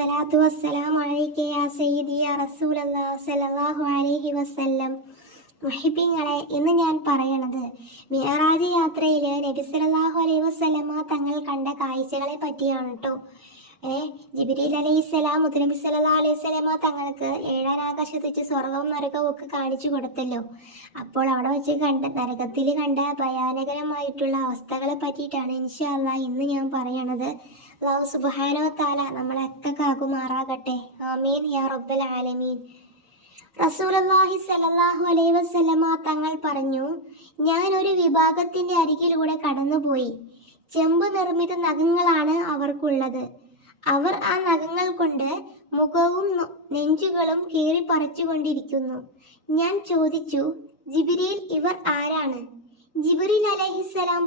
അസ്സലാത്തു വസ്സലാമു അലൈക യാ സയ്യിദി യാ റസൂലല്ലാഹ് സല്ലല്ലാഹു അലൈഹി വസല്ലം. മുഹിബ്ബീങ്ങളെ, ഇന്ന് ഞാൻ പറയണത് മിഅ്റാജ് യാത്രയിൽ നബി സല്ലല്ലാഹു അലൈഹി വസല്ലമ തങ്ങൾ കണ്ട കാഴ്ചകളെ പറ്റിയാണ് കേട്ടോ. ജിബ്രീൽ അലൈഹിസ്സലാം മുത്തുനബി സല്ലല്ലാഹു അലൈഹി വസല്ലമ തങ്ങൾക്ക് ഏഴാം ആകാശത്ത് വെച്ച് സ്വർഗവും നരകവും ഒക്കെ കാണിച്ചു കൊടുത്തല്ലോ. അപ്പോൾ അവിടെ വെച്ച് നരകത്തിൽ കണ്ട ഭയാനകരമായിട്ടുള്ള അവസ്ഥകളെ പറ്റിയിട്ടാണ് ഇൻഷാ അല്ലാഹ് ഇന്ന് ഞാൻ പറയണത്. അല്ലാഹു സുബ്ഹാനഹു വ തആല നമ്മളെയൊക്കെ കാക്കുമാറാകട്ടെ. ആമീൻ യാ റബ്ബൽ ആലമീൻ. റസൂലുള്ളാഹി സ്വല്ലല്ലാഹു അലൈഹി വസല്ലമ തങ്ങൾ പറഞ്ഞു, ഞാൻ ഒരു വിഭാഗത്തിന്റെ അരികിലൂടെ കടന്നുപോയി. ചെമ്പ് നിർമ്മിത നഖങ്ങളാണ് അവർക്കുള്ളത്. അവർ ആ നഖങ്ങൾ കൊണ്ട് മുഖവും നെഞ്ചുകളും കീറി പറിച്ചുകൊണ്ടിരിക്കുന്നു. ഞാൻ ചോദിച്ചു, ജിബ്രീൽ, ഇവർ ആരാണ്? ജിബ്രീൽ അലൈഹിസ്സലാം